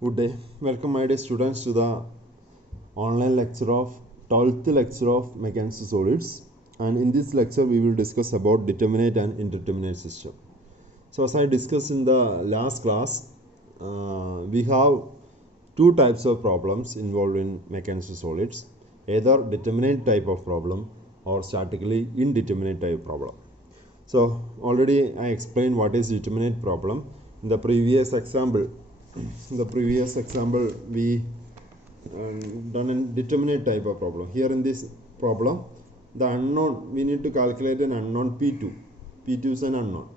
Good day. Welcome, my dear students, to the online lecture of 12th lecture of Mechanics of Solids. And in this lecture, we will discuss about determinate and indeterminate system. So, as I discussed in the last class, we have two types of problems involved in Mechanics of Solids: either determinate type of problem or statically indeterminate type problem. So, already I explained what is determinate problem in the previous example. In the previous example, we done a determinate type of problem. Here in this problem, the unknown, we need to calculate an unknown P2. P2 is an unknown.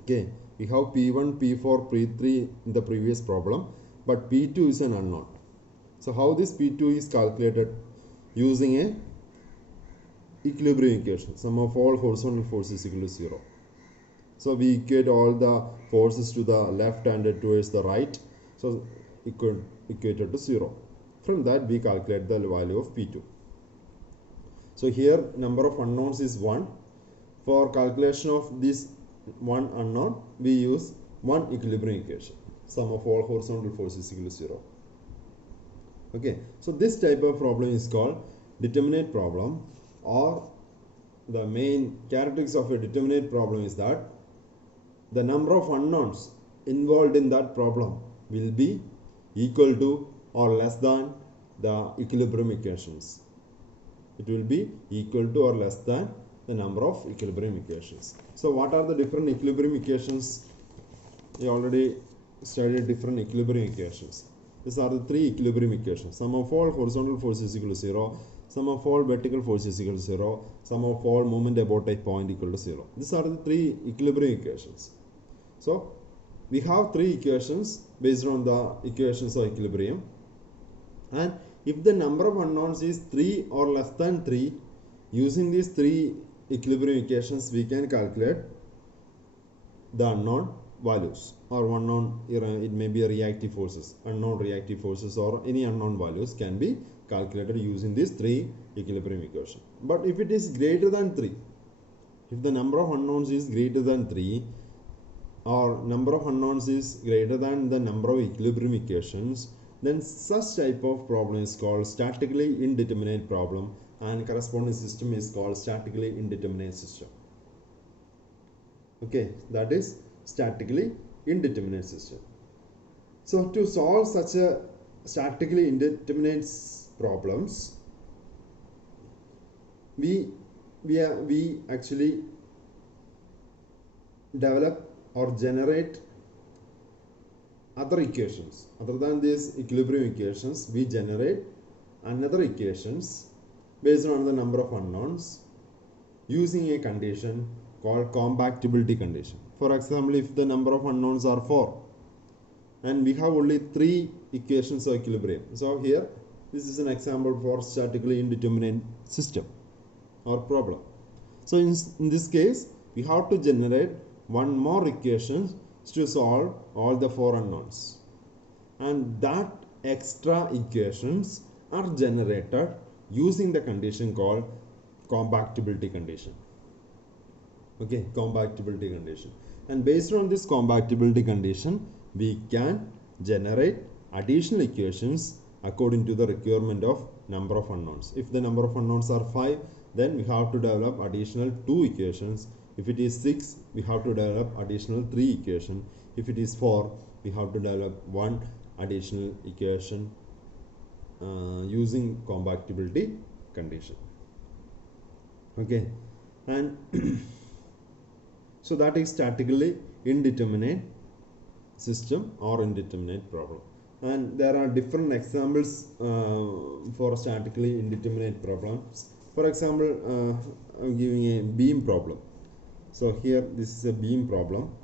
Okay, we have P1, P4, P3 in the previous problem, but P2 is an unknown. So how this P2 is calculated? Using a equilibrium equation. Sum of all horizontal forces equal to 0. So we equate all the forces to the left and towards the right. So equated to 0. From that we calculate the value of P2. So here number of unknowns is 1. For calculation of this one unknown, we use one equilibrium equation. Sum of all horizontal forces equal to 0. Okay, so this type of problem is called determinate problem, or the main characteristics of a determinate problem is that the number of unknowns involved in that problem will be equal to or less than the equilibrium equations. It will be equal to or less than the number of equilibrium equations. So what are the different equilibrium equations? We already studied different equilibrium equations. These are the three equilibrium equations. Sum of all horizontal forces equal to 0, sum of all vertical forces equal to 0, sum of all moment about a point equal to 0. These are the three equilibrium equations. So we have three equations based on the equations of equilibrium, and if the number of unknowns is 3 or less than 3, using these three equilibrium equations we can calculate the unknown values, or unknown, it may be a reactive forces, unknown reactive forces, or any unknown values can be calculated using these three equilibrium equations. But if it is greater than 3, if the number of unknowns is greater than 3, or number of unknowns is greater than the number of equilibrium equations, then such type of problem is called statically indeterminate problem, and corresponding system is called statically indeterminate system. Okay, that is statically indeterminate system. So to solve such a statically indeterminate problems, we actually develop or generate other equations. Other than these equilibrium equations, we generate another equations based on the number of unknowns using a condition called compactibility condition. For example, if the number of unknowns are 4 and we have only 3 equations of equilibrium, so here this is an example for statically indeterminate system or problem. So in this case, we have to generate one more equation to solve all the 4 unknowns, and that extra equations are generated using the condition called compactibility condition. Okay, compactibility condition, and based on this compactibility condition we can generate additional equations according to the requirement of number of unknowns. If the number of unknowns are 5, then we have to develop additional 2 equations. If it is 6, we have to develop additional 3 equation. If it is 4, we have to develop 1 additional equation using compactibility condition. Okay, and so that is statically indeterminate system or indeterminate problem. And there are different examples for statically indeterminate problems. For example, I'm giving a beam problem. So here this is a beam problem,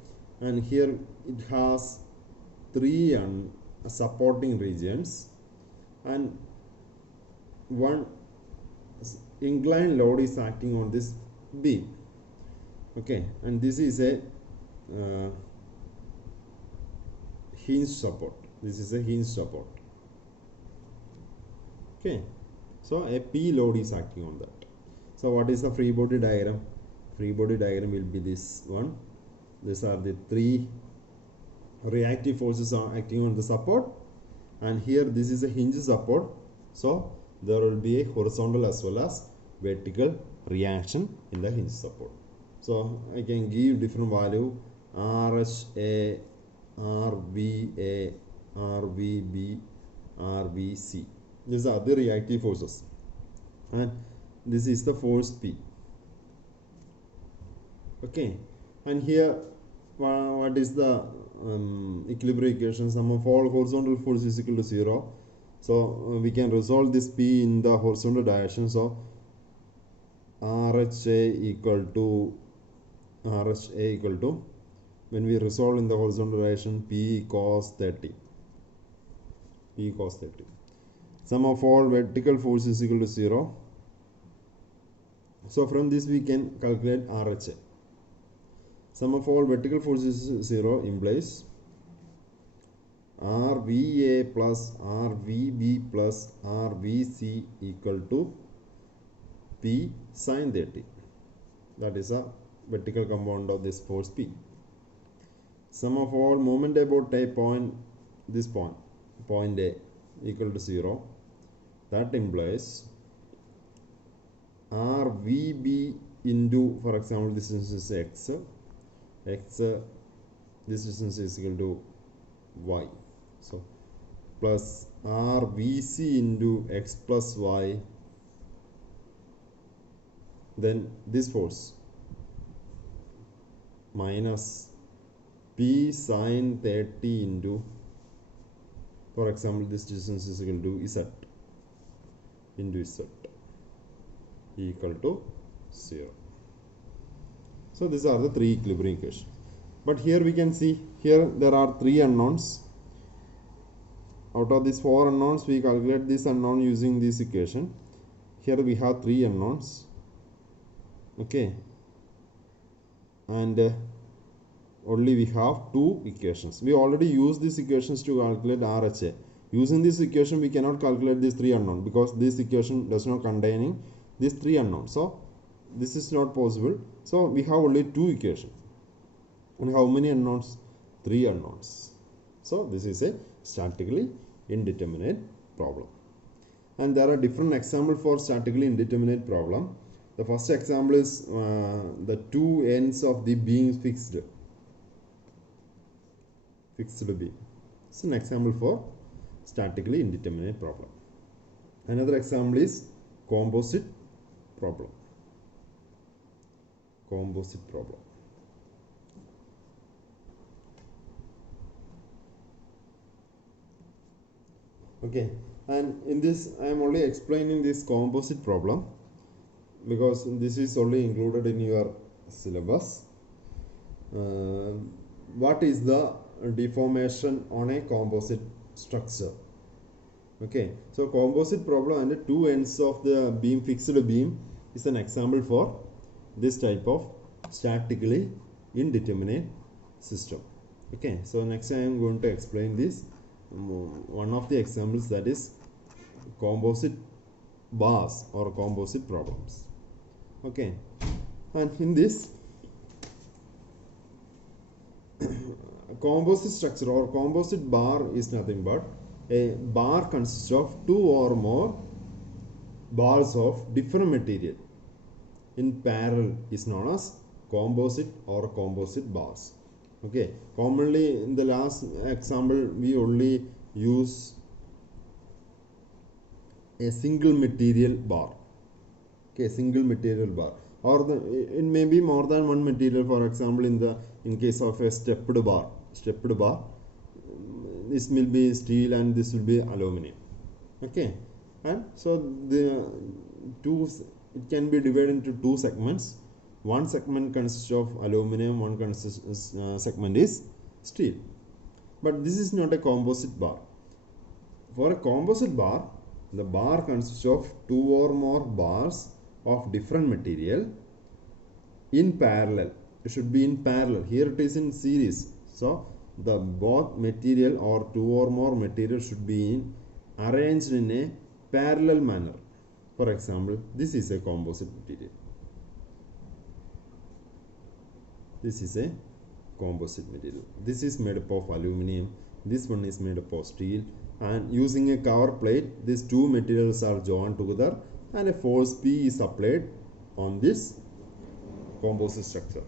and here it has 3 supporting regions, and one inclined load is acting on this beam. Okay, and this is a hinge support. This is a hinge support. Okay, so a P load is acting on that. So what is the free body diagram? Free body diagram will be this one. These are the 3 reactive forces are acting on the support, and here this is a hinge support, so there will be a horizontal as well as vertical reaction in the hinge support. So I can give different value RHA, RVA, RVB, RVC. These are the reactive forces, and this is the force P. Okay, and here what is the equilibrium equation? Sum of all horizontal force is equal to 0. So we can resolve this P in the horizontal direction. So RHA equal to when we resolve in the horizontal direction, P cos 30. P cos 30. Sum of all vertical force is equal to 0. So from this we can calculate RHA. Sum of all vertical forces is 0 implies RVA plus RVB plus RVC equal to P sin 30. That is a vertical component of this force P. Sum of all moment about a point, this point A equal to 0. That implies RVB into, for example, this is X, this distance is equal to Y. So plus RVC into X plus Y, then this force minus P sin 30 into, for example, this distance is equal to Z into Z equal to 0. So these are the three equilibrium equations. But here we can see, here there are three unknowns. Out of these four unknowns, we calculate this unknown using this equation. Here we have three unknowns. Okay. And only we have two equations. We already used these equations to calculate RHA. Using this equation, we cannot calculate these three unknowns because this equation does not contain these three unknowns. So this is not possible. So we have only two equations. And how many unknowns? Three unknowns. So this is a statically indeterminate problem. And there are different examples for statically indeterminate problem. The first example is the two ends of the beam fixed beam. It's an example for statically indeterminate problem. Another example is composite problem. Composite problem. Okay, and in this I am only explaining this composite problem because this is only included in your syllabus. What is the deformation on a composite structure? Okay, so composite problem and the two ends of the beam, fixed beam, is an example for this type of statically indeterminate system. Okay, so next I am going to explain this one of the examples, that is composite bars or composite problems. Okay, and in this composite structure or composite bar is nothing but a bar consists of two or more bars of different material in parallel is known as composite or composite bars. Okay, commonly in the last example we only use a single material bar. Okay, single material bar, or it may be more than one material. For example, in case of a stepped bar, this will be steel and this will be aluminum. Okay, and so the two, it can be divided into two segments. One segment consists of aluminum, one segment is steel. But this is not a composite bar. For a composite bar, the bar consists of two or more bars of different material in parallel. It should be in parallel. Here it is in series. So the both material or two or more material should be arranged in a parallel manner. For example, this is a composite material. This is a composite material. This is made up of aluminum, this one is made up of steel, and using a cover plate, these two materials are joined together and a force P is applied on this composite structure.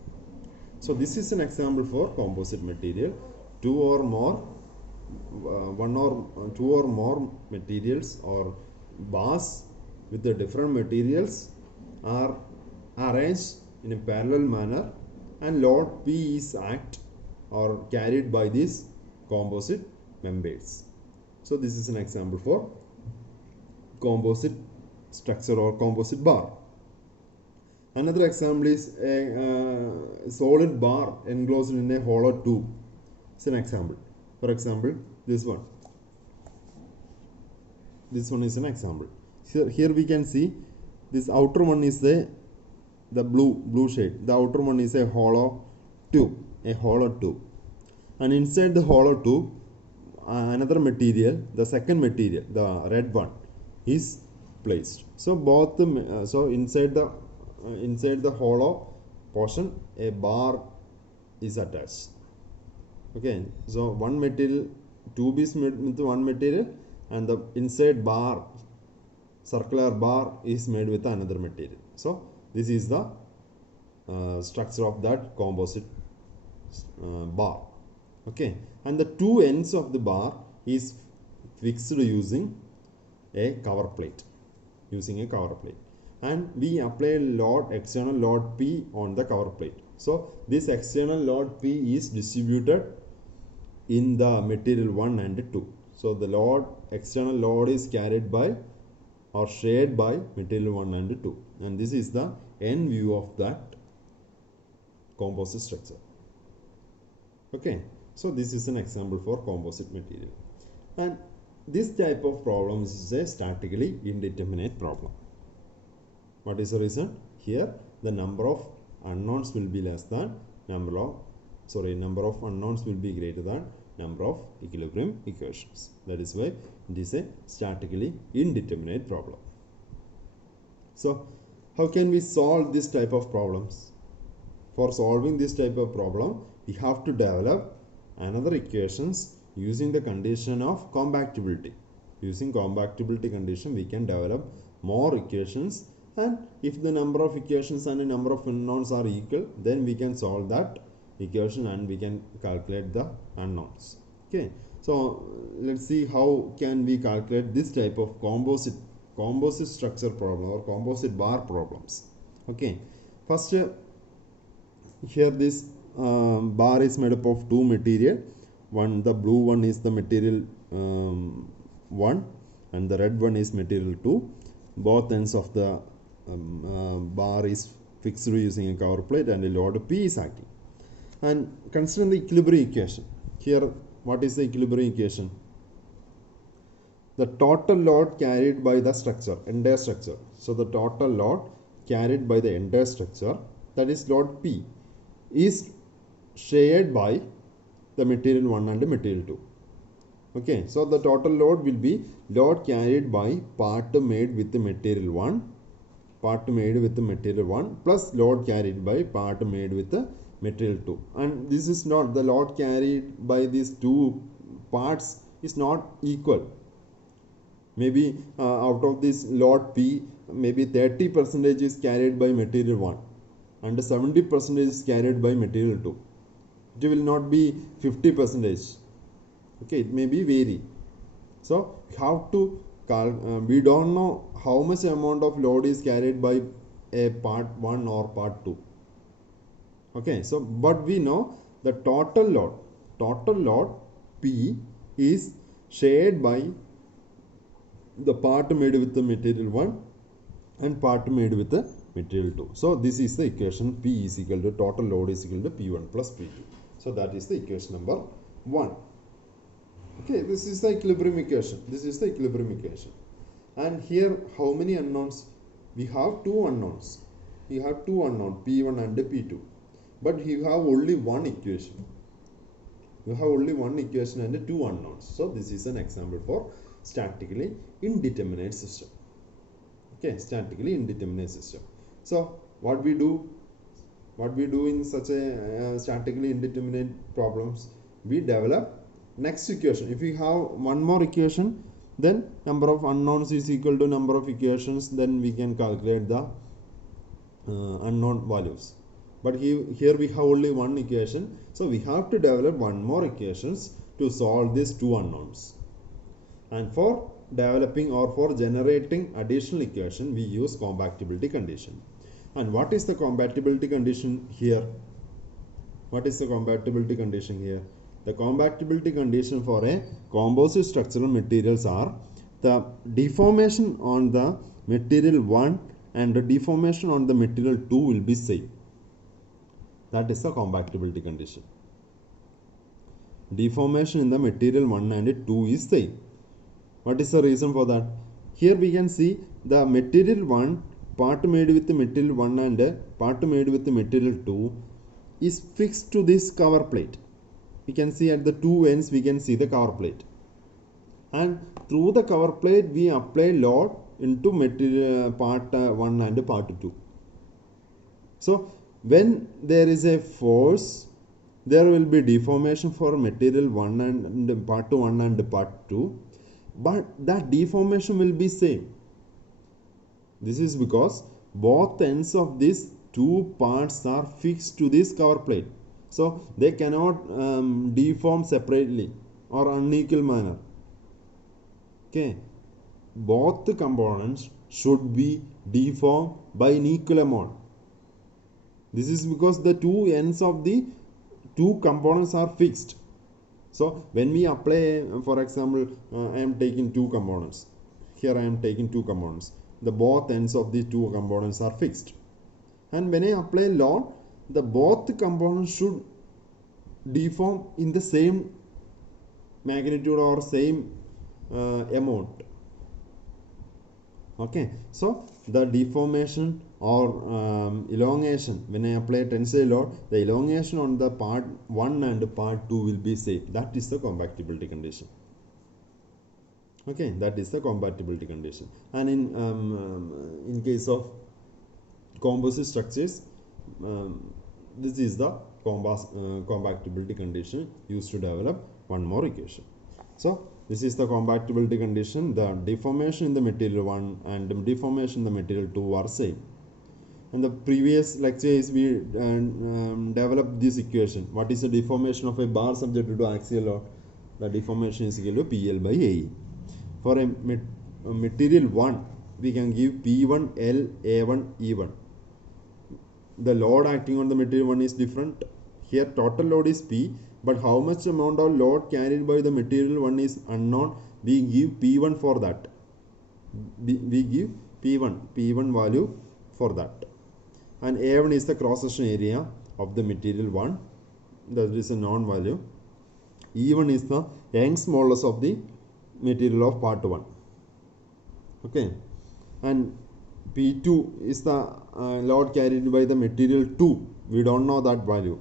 So this is an example for composite material. Two or more materials or bars with the different materials are arranged in a parallel manner, and load P is act or carried by these composite members. So this is an example for composite structure or composite bar. Another example is a solid bar enclosed in a hollow tube. It's an example. For example, this one. This one is an example. Here we can see this outer one is the blue shade. The outer one is a hollow tube. And inside the hollow tube, another material, the second material, the red one, is placed. So both inside the hollow portion, a bar is attached. Okay, so one material tube is made with one material, and the inside bar, circular bar, is made with another material. So this is the structure of that composite bar. Okay, and the two ends of the bar is fixed using a cover plate. And we apply external load P on the cover plate. So this external load P is distributed in the material 1 and 2. So the external load is carried by or shared by material 1 and 2. And this is the end view of that composite structure. Okay, so this is an example for composite material. And this type of problem is a statically indeterminate problem. What is the reason? Here the number of unknowns will be less than number of unknowns will be greater than number of equilibrium equations. That is why it is a statically indeterminate problem. So how can we solve this type of problems? For solving this type of problem, we have to develop another equations using the condition of compactability. Using compactability condition, we can develop more equations, and if the number of equations and the number of unknowns are equal, then we can solve that equation and we can calculate the unknowns. Okay, so let's see how can we calculate this type of composite structure problem or composite bar problems. Okay, first here this bar is made up of two material. The blue one is the material 1 and the red one is material 2. Both ends of the bar is fixed using a cover plate and a load P is acting. And consider the equilibrium equation. Here, what is the equilibrium equation? The total load carried by the entire structure. So the total load carried by the entire structure, that is load P, is shared by the material 1 and material 2. Okay, so the total load will be load carried by part made with the material 1 plus load carried by part made with the material 2. And this is not, the load carried by these two parts is not equal. Maybe out of this load P, maybe 30% is carried by material 1 and 70% is carried by material 2. It will not be 50%. Okay, it may be vary. So how to we don't know how much amount of load is carried by a part 1 or part 2. Okay, so but we know the total load P is shared by the part made with the material 1 and part made with the material 2. So this is the equation. P is equal to total load is equal to P1 plus P2. So that is the equation number 1. Okay, this is the equilibrium equation. And here how many unknowns? We have two unknowns. P1 and P2. But you have only one equation. And two unknowns. So this is an example for statically indeterminate system. Okay, statically indeterminate system. So what we do? What we do in such a statically indeterminate problems, we develop next equation. If we have one more equation, then number of unknowns is equal to number of equations, then we can calculate the unknown values. But here we have only one equation, so we have to develop one more equations to solve these two unknowns. And for developing or for generating additional equation, we use compatibility condition. And what is the compatibility condition here? What is the compatibility condition here? The compatibility condition for a composite structural materials are the deformation on the material 1 and the deformation on the material 2 will be same. That is the compatibility condition. Deformation in the material 1 and 2 is same. What is the reason for that? Here we can see the material 1, part made with the material 1 and part made with the material 2 is fixed to this cover plate. We can see at the two ends we can see the cover plate, and through the cover plate we apply load into material part 1 and part 2. So when there is a force, there will be deformation for material 1 and part 1 and part 2, but that deformation will be same. This is because both ends of these two parts are fixed to this cover plate, so they cannot deform separately or unequal manner. Okay, both the components should be deformed by an equal amount. This is because the two ends of the two components are fixed. So when we apply, for example, I am taking two components. Here I am taking two components. The both ends of the two components are fixed. And when I apply load, the both components should deform in the same magnitude or same amount. Okay, so the deformation or elongation, when I apply tensile load, the elongation on the part 1 and part 2 will be same. That is the compatibility condition. Okay, that is the compatibility condition. And in case of composite structures, this is the compatibility condition used to develop one more equation. So this is the compatibility condition. The deformation in the material 1 and the deformation in the material 2 are same. In the previous lectures we developed this equation. What is the deformation of a bar subjected to axial load? The deformation is equal to PL by AE. For a material 1, we can give P1, L, A1, E1. The load acting on the material 1 is different. Here total load is P, but how much amount of load carried by the material 1 is unknown. We give P1 for that. We give P1 value for that. And A1 is the cross section area of the material 1. That is a known value. E1 is the Young's modulus of the material of part 1. Okay, and P2 is the load carried by the material 2. We don't know that value.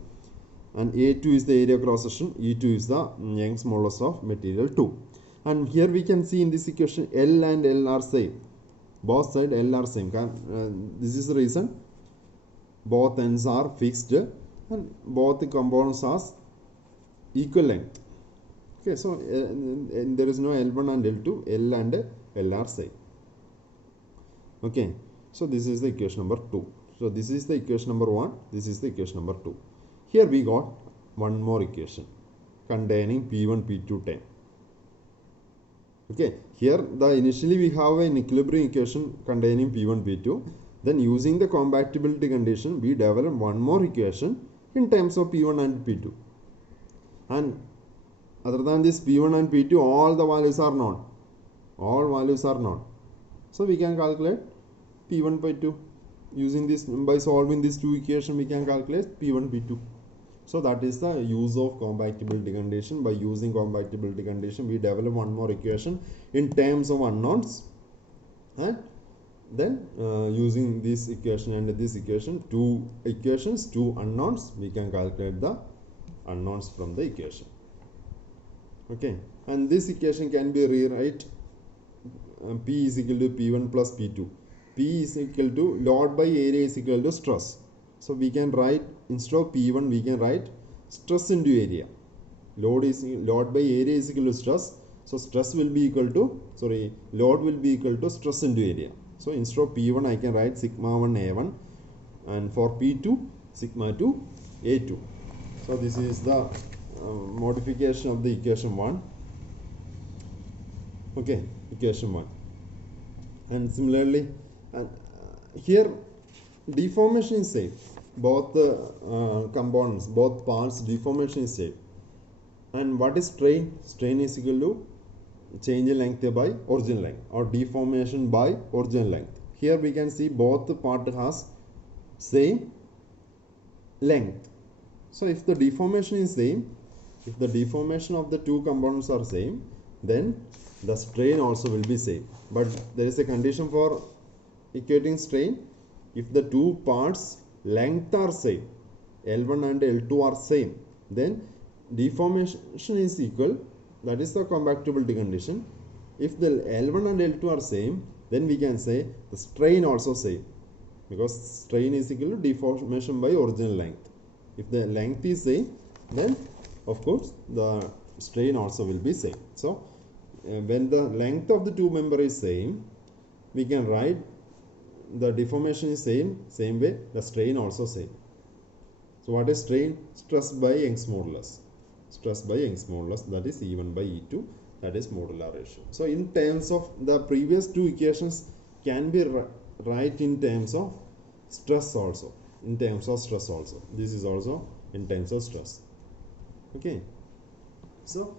And A2 is the area cross section. E2 is the Young's modulus of material 2. And here we can see in this equation L and L are same. Both sides L are same. This is the reason both ends are fixed and both the components are equal length. Okay, so there is no L1 and L2. L and L are same. Okay, so this is the equation number 2. So this is the equation number 1. This is the equation number 2. Here we got one more equation containing P1, P2 term. Okay, here initially we have an equilibrium equation containing P1, P2. Then using the compatibility condition, we develop one more equation in terms of P1 and P2. And other than this P1 and P2, all the values are known. All values are known. So we can calculate P1 by 2. Using this, by solving these two equations, we can calculate P1, P2. So that is the use of compatibility condition. By using compatibility condition, we develop one more equation in terms of unknowns, and then using this equation and this equation, two equations, two unknowns, we can calculate the unknowns from the equation. Okay, and this equation can be rewrite P is equal to P1 plus P2. P is equal to load by area is equal to stress. So we can write, instead of P1 we can write stress into area. Load by area is equal to stress. So stress will be equal to, load will be equal to stress into area. So instead of P1 I can write sigma 1 A1, and for P2 sigma 2 A2. So this is the modification of the equation 1. Okay, equation 1. And similarly, here deformation is same. Both the components, both parts, deformation is same. And what is strain? Strain is equal to change in length by original length, or deformation by original length. Here we can see both the part has same length. So if the deformation is same, if the deformation of the two components are same, then the strain also will be same. But there is a condition for equating strain. If the two parts length are same, L1 and L2 are same, then deformation is equal. That is the compactability condition. If the L1 and L2 are same, then we can say the strain also same, because strain is equal to deformation by original length. If the length is same, then of course the strain also will be same. So when the length of the two member is same, we can write the deformation is same way, the strain also same. So what is strain? Stress by Young's modulus. Stress by Young's modulus, that is E1 by E2, that is modular ratio. So in terms of the previous two equations can be write in terms of stress also. In terms of stress also. This is also in terms of stress. Okay. So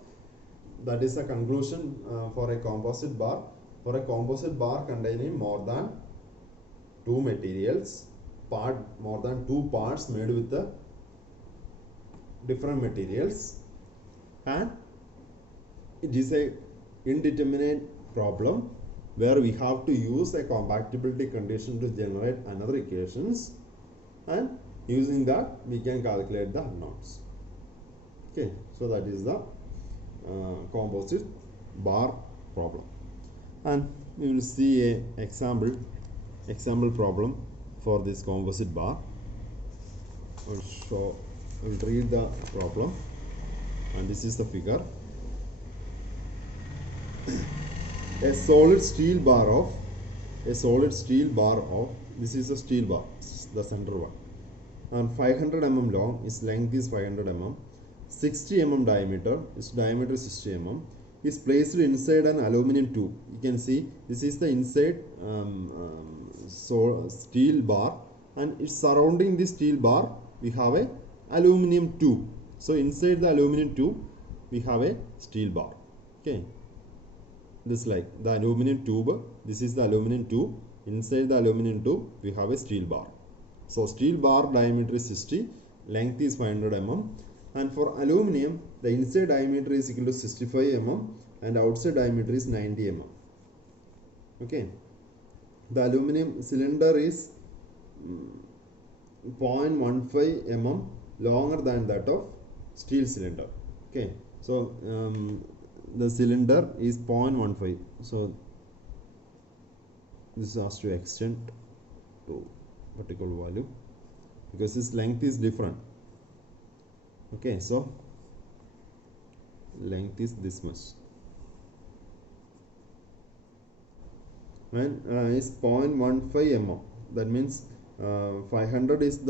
that is the conclusion for a composite bar. For a composite bar containing more than two materials, more than two parts made with the different materials, and it is a indeterminate problem where we have to use a compactability condition to generate another equations, and using that we can calculate the unknowns. Okay, so that is the composite bar problem, and we will see a example problem for this composite bar. We'll read the problem, and this is the figure. A solid steel bar of this is a steel bar, the center one, and 500 mm long, its length is 500 mm, 60 mm diameter, its diameter is 60 mm, is placed inside an aluminum tube. You can see this is the inside steel bar, and it's surrounding the steel bar we have a aluminum tube. So inside the aluminum tube we have a steel bar. Okay, this like the aluminum tube, this is the aluminum tube, inside the aluminum tube we have a steel bar. So steel bar diameter is 60, length is 500 mm, and for aluminum the inside diameter is equal to 65 mm and outside diameter is 90 mm. Okay, the aluminum cylinder is 0.15 mm longer than that of steel cylinder. Okay, so the cylinder is 0.15, so this has to extend to particular value because its length is different. Okay, so length is this much, and is 0.15 mm. That means 500 is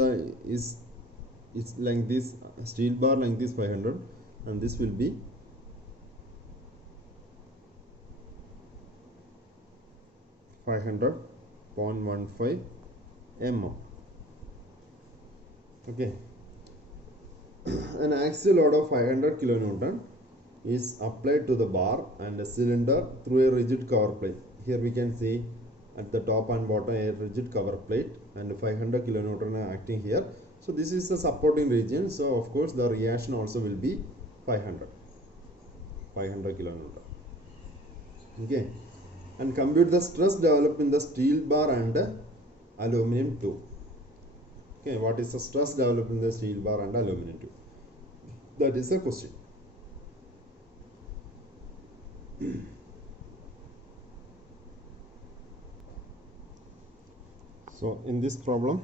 its length is steel bar length is 500, and this will be 500.15 mm. Okay, an axial load of 500 kilonewton is applied to the bar and the cylinder through a rigid cover plate. Here we can see at the top and bottom a rigid cover plate, and 500 kilonewton are acting here. So this is the supporting region, so of course the reaction also will be 500 kilonewton. Okay, and compute the stress developed in the steel bar and the aluminum tube. Okay, what is the stress developed in the steel bar and aluminum tube? That is the question. So in this problem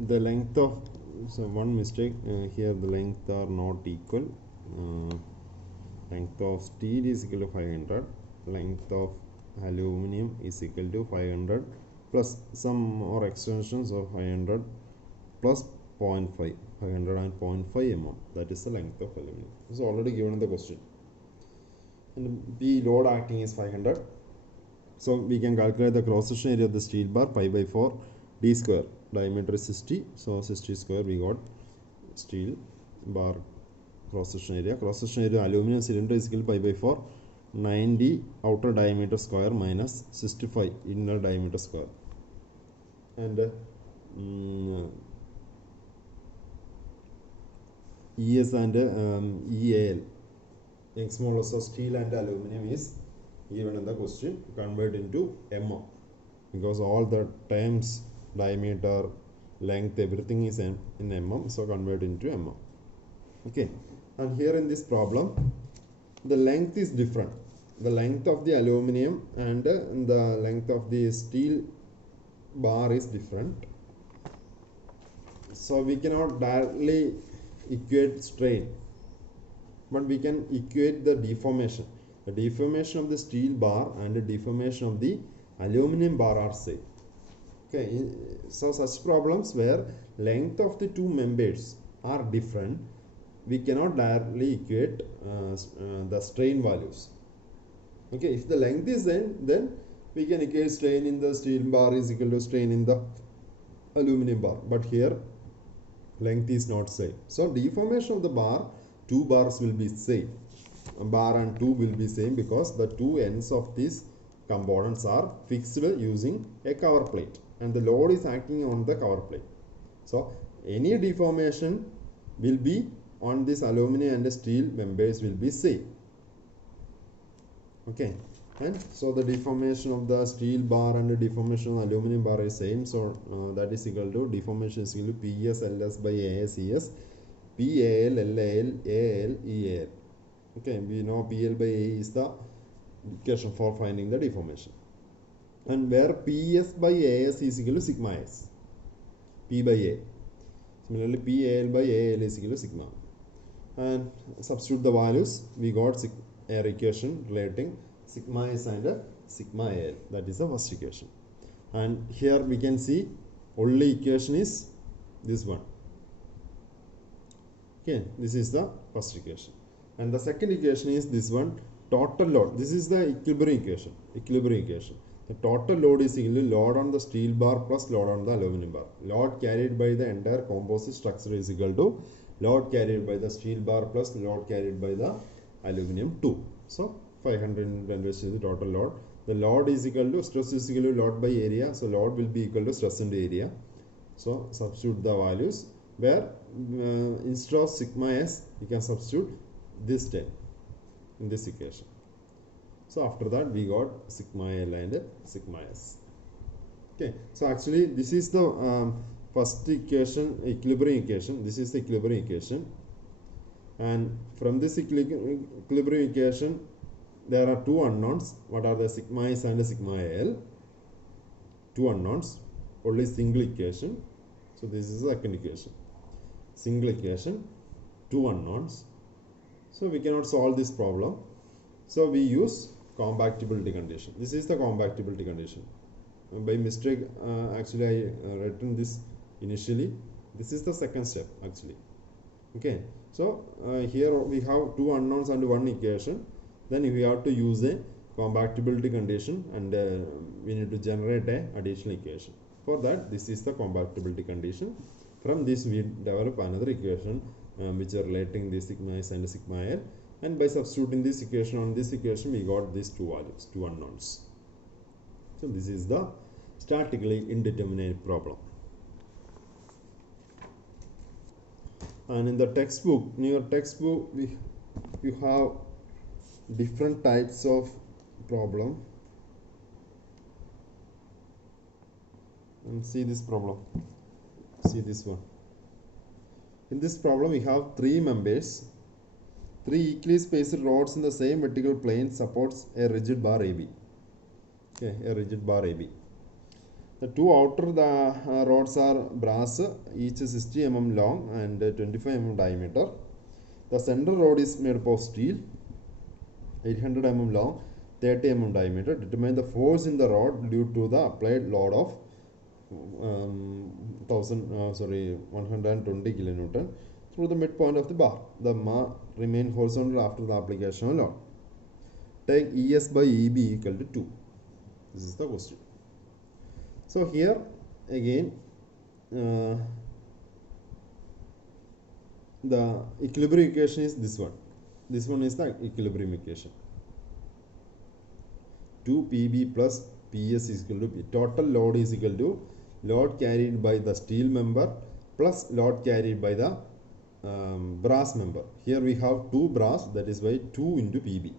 the length of, so one mistake here, the length are not equal. uh, Length of steel is equal to 500, length of aluminum is equal to 500 plus some more extensions of 500 plus 0.5, 500 and 0.5 mm, that is the length of aluminum. This is already given in the question. And the load acting is 500. So we can calculate the cross section area of the steel bar, pi by 4 d square, diameter is 60, so 60 square we got steel bar cross section area. Cross section area aluminum cylinder is equal to pi by 4, 90 outer diameter square minus 65 inner diameter square. And ES and EAL, Young's modulus of steel and aluminum, is given in the question. Convert into mm, because all the terms, diameter, length, everything is in mm, so convert into mm. Okay, and here in this problem the length is different. The length of the aluminum and the length of the steel bar is different, so we cannot directly equate strain, but we can equate the deformation. The deformation of the steel bar and the deformation of the aluminum bar are same. Okay, so such problems where length of the two members are different, we cannot directly equate the strain values. Okay, if the length is same, then we can equate strain in the steel bar is equal to strain in the aluminum bar, but here length is not same, so deformation of the bar, two bars will be same, bar and two will be same, because the two ends of these components are fixed using a cover plate and the load is acting on the cover plate. So any deformation will be on this aluminum and steel members will be same. Okay, and so the deformation of the steel bar and the deformation of the aluminum bar is same, so that is equal to, deformation is equal to PS LS by AS ES, PAL LAL AL EAL. Okay, we know PL by A is the equation for finding the deformation, and where PS by AS is equal to sigma S, P by A. Similarly, PAL by AL is equal to sigma, and substitute the values, we got air equation relating sigma S and sigma AL, that is the first equation. And here we can see only equation is this one. Okay, this is the first equation, and the second equation is this one, total load. This is the equilibrium equation. The total load is equal to load on the steel bar plus load on the aluminum bar. Load carried by the entire composite structure is equal to load carried by the steel bar plus load carried by the aluminum 2. So 500 is the total load. The load is equal to, stress is equal to load by area, so load will be equal to stress into area. So substitute the values, where instead of sigma S you can substitute this term in this equation. So after that we got sigma L and sigma S. Okay, so actually this is the first equation, equilibrium equation. This is the equilibrium equation, and from this equilibrium equation there are two unknowns. What are the sigma S and sigma L? Two unknowns, only single equation. So this is the second equation, single equation, two unknowns. So we cannot solve this problem, so we use compactibility condition. This is the compactibility condition. By mistake actually I written this initially. This is the second step actually. Okay, so here we have two unknowns and one equation, then we have to use a compactibility condition, and we need to generate a additional equation. For that, this is the compactibility condition. From this we develop another equation which are relating the sigma S and sigma L, and by substituting this equation on this equation we got these two values, two unknowns. So this is the statically indeterminate problem. And in the textbook, in your textbook you have different types of problem. And see this problem, see this one. In this problem we have three members, three equally spaced rods in the same vertical plane supports a rigid bar AB. Okay, a rigid bar AB. The two outer rods are brass, each 60 mm long and 25 mm diameter. The center rod is made up of steel, 800 mm long, 30 mm diameter. Determine the force in the rod due to the applied load of 120 kilonewton through the midpoint of the bar. The bar remain horizontal after the application of load. Take ES by EB equal to 2. This is the question. So here again the equilibrium equation is this one. This one is the equilibrium equation. 2PB plus PS is equal to P. Total load is equal to load carried by the steel member plus load carried by the brass member. Here we have 2 brass, that is why 2 into PB.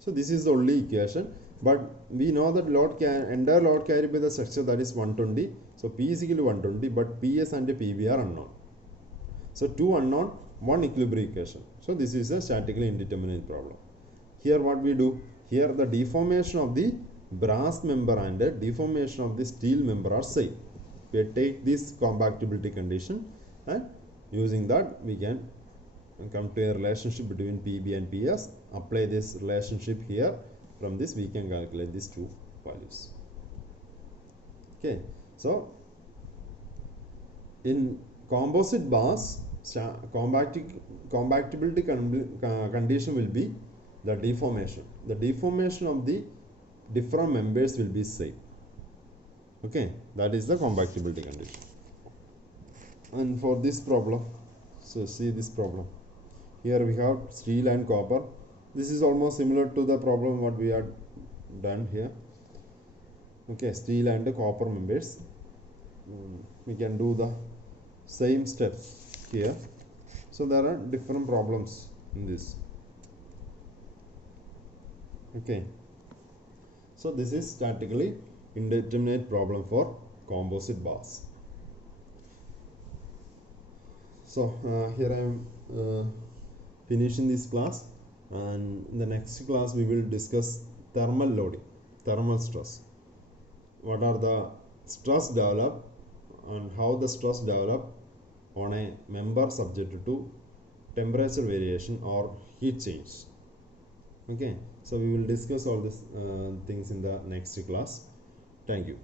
So this is the only equation, but we know that entire load carried by the structure, that is 120. So P is equal to 120, but PS and PB are unknown. So 2 unknown, 1 equilibrium equation. So this is a statically indeterminate problem. Here what we do? Here the deformation of the brass member and the deformation of the steel member are same. We take this compactibility condition, and using that we can come to a relationship between PB and PS. Apply this relationship here. From this we can calculate these two values. Okay, so in composite bars, compactibility condition will be the deformation. The deformation of the different members will be same. Okay, that is the compactibility condition. And for this problem, so see this problem. Here we have steel and copper. This is almost similar to the problem what we had done here. Okay, steel and copper members. We can do the same steps here. So there are different problems in this. Okay, so this is statically indeterminate problem for composite bars. So here I am finishing this class, and in the next class we will discuss thermal loading, thermal stress. What are the stress developed and how the stress develop on a member subject to temperature variation or heat change. Okay, so we will discuss all these things in the next class. Thank you.